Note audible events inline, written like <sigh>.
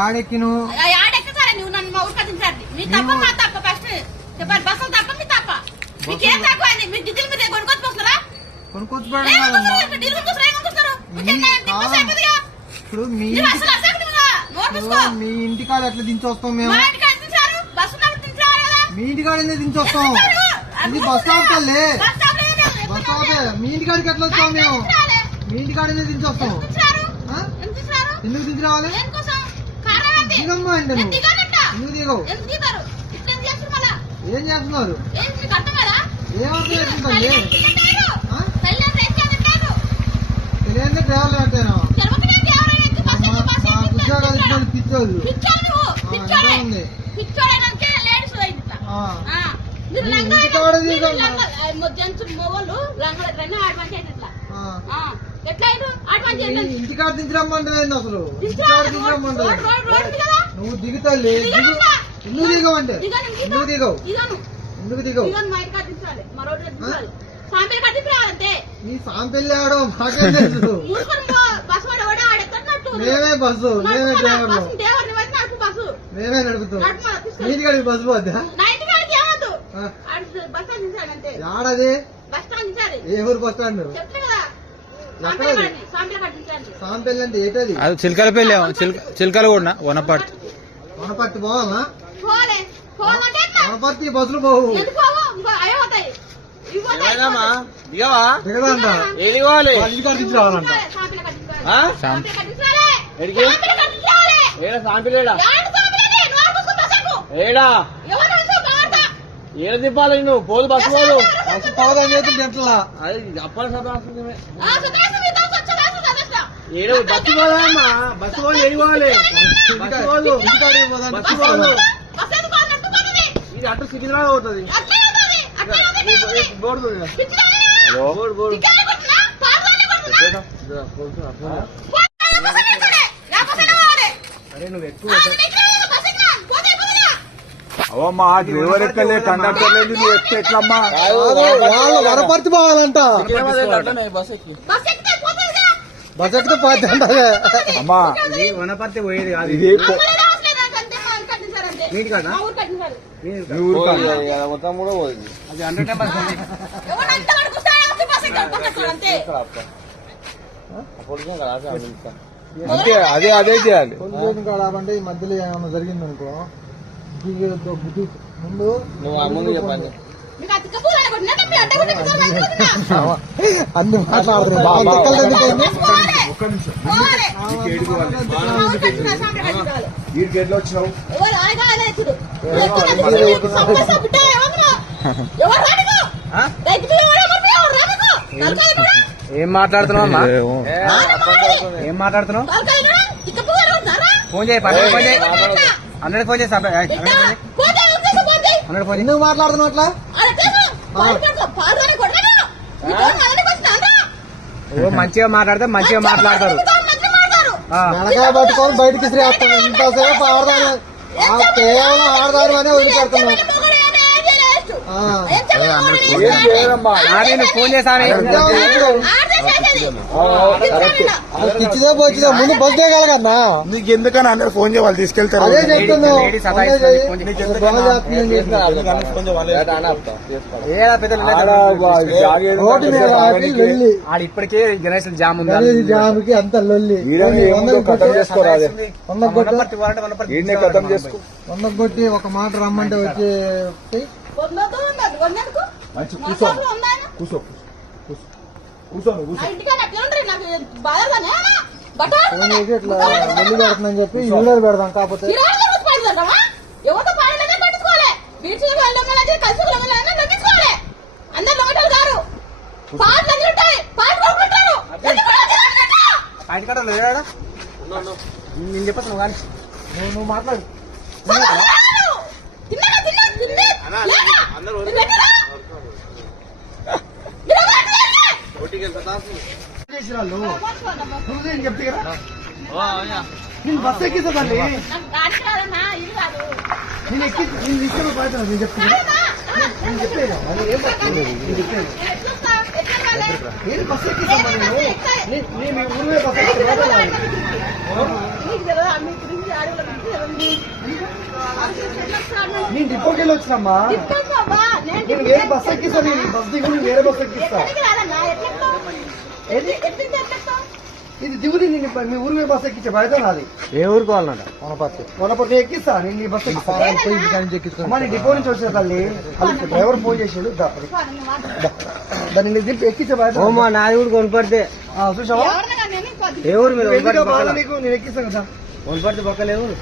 ఆడెక్కిను ఆడెక్కసారి నువ్వు నన్ను మా ఊరికి దించాలి మీ తప్ప మా తప్ప ఫస్ట్ చెప్పండి బస్సులు తప్ప మీ తప్ప. మీకేం తక్కువ అండి మీ మీద కొనుక్కొచ్చి మీ-. ఇప్పుడు ఇంటికాడ ఎట్లా దించొస్తాం మేము? మా ఇంటికాడ ఎందుకు దించొస్తాం. ఇది బస్ స్టాప్ కల్లే బస్ స్టాప్ మీ ఇంటికాడికి ఎట్లా వస్తాం మేము. మీ ఇంటికాడ ఎందుకు దించొస్తాం ఎంత దించారు? ఆ? ఎంత దించారు? ఎందుకు దించి రావాలి? దిగమ్మా? ఎందుకు దిగవు? ఏం చేస్తున్నారు. తెలియదు డ్రైవర్లు ఎక్కి ఉద్యోగాలు ఇచ్చిన పిచ్చోళ్ళు. ఉంది. ఇంటికాడ రెండు అయింది ఇట్లా. ఇంటికాడ దించరమ్మంటే అసలు? ఇంటికాడ రోడ్- దించరమ్మంటే రోడ్- రోడ్- రోడ్ ఉంది కదా? నువ్వు దిగుతాలే దిగు. దిగనుందా? ఎందుకు దిగవంటే. ఎందుకు దిగవు. ఎందుకు దిగవు. నీ సాంపెళ్ళి ఆడో మాకేం తెలుసు. మేమే బస్సు మేమే డ్రైవర్లు. మేమే నడుపుతాం. నీటి బస్సు. పోద్దా? దించాలి. ఏ ఊరు బస్ స్టాండ్? అంటే ఏంటది? అది చిలకల పెళ్ళి చిలకలు కూడా వనపర్తి. వనపర్తి పోవాలా? పోలే పోమంటే ఎట్లా? వనపర్తి బస్సులు పోవు. ఏడ. ఏడ? తిప్పాలి నువ్వు? పోదు బస్సు పోదు. బస్సు చేతులు. ఏడ బస్సు పోదామా? బస్సు? ఇది అటు సికింద్రాబాద్ అవుతుంది. బోర్డు? అరే నువ్వు ఎక్కువ ఆ, నువ్వు ఎక్కడ పోవాలి? బస్ ఎక్కడ? పోతే పోతుందిగా. అవమ్మా డ్రైవర్ ఎక్కలే కండక్టర్ లేదు నువ్వు ఎక్కితే ఎట్లమ్మా? వాళ్ళు వనపర్తి పోవాలంట. బస్ ఎక్కితే పోతే అమ్మా. వనపర్తి పోయేది కాదు ఇది. నీటి కాడా? కాదు. మొత్తం పోయింది. అది హండ్రెడ్ అంత. అదే అదే చేయాలి. మధ్యలో ఏమైనా జరిగింది అనుకో బుద్ధి ముందు నువ్వు. అన్ని <laughs> మాట్లాడుతున్నావు? ఏం మాట్లాడుతున్నావు. ఏం మాట్లాడుతున్నావు? ఫోన్ చేయి ఫోన్ చేయి? హండ్రెడ్ ఫోన్ పోతే? హండ్రెడ్ ఫోన్ ఎందుకు మాట్లాడుతున్నావు అట్లా? మంచిగా మాట్లాడితే మంచిగా మాట్లాడతారు. మెడకాయ పట్టుకొని బయటికి శ్రేస్తాం ఇంతసేపు ఆడదాను ఆ కేవలం ఆడదాను అనే వదిలిపెడుతున్నాం నాని ఫోన్ పిచ్చిదే ముందు బస్ దిగలగన్నా నీకు ఎందుకని అందరు ఫోన్ చేయ వాళ్ళు తీసుకెళ్తారు అదే చెప్తున్నావు రోడ్డు మీద ఇప్పటికే జనరేషన్ జామ్ ఉంది గణేష్ జామికి అంత లొల్లి కథం వందకు కొట్టి వందకు కొట్టి ఒక మాట రమ్మంటే వచ్చి ఉండదు. కూర్చో? కూర్చో కూర్చో కూర్చో పెడుతుందని చెప్పి యూలర్ పెడదాం కాకపోతే? ఎవరితో పాడలేదే వెళ్ళడం కలిసి. అందరు. పాటలు అన్ని ఉంటాయి. పాటలు కొనుక్కుంటారు. ఆయన నేను చెప్పచ్చు నువ్వు కానీ నువ్వు నువ్వు మాట్లాడు. నువ్వు చెప్తే కదా? నేను బస్ ఇది కాదు. నేను ఎక్కి నేను ఇచ్చిన పడుతున్నా నేను చెప్తున్నా? నేను చెప్పేది ఏం పడుతుంది నేను చెప్పేది? నేను బస్ ఎక్కిస్తాను నేను డిపోకి వచ్చినమ్మా నేను వేరే బస్ ఎక్కిస్తా నేను బస్ దిగు వేరే బస్ ఎక్కిస్తా? ఇది దిగుడు నేను మీ ఊరు బస్ ఎక్కించే బయట నాది. ఏ ఊరికి వాళ్ళనట వనపర్తి. వనపర్తి ఎక్కిస్తా నేను నీ బస్సు ఎక్కిస్తాను డిపో నుంచి వచ్చిన తల్లి. డ్రైవర్ ఫోన్ చేసాడు. దాన్ని దింపి ఎక్కించే బాధ్యత నాది. ఊరికి వనపర్తి చూసావా? ఏ ఊరు మీరు? నీకు నేను ఎక్కిస్తాను కదా. కొనపడితే పక్కలే ఊరు.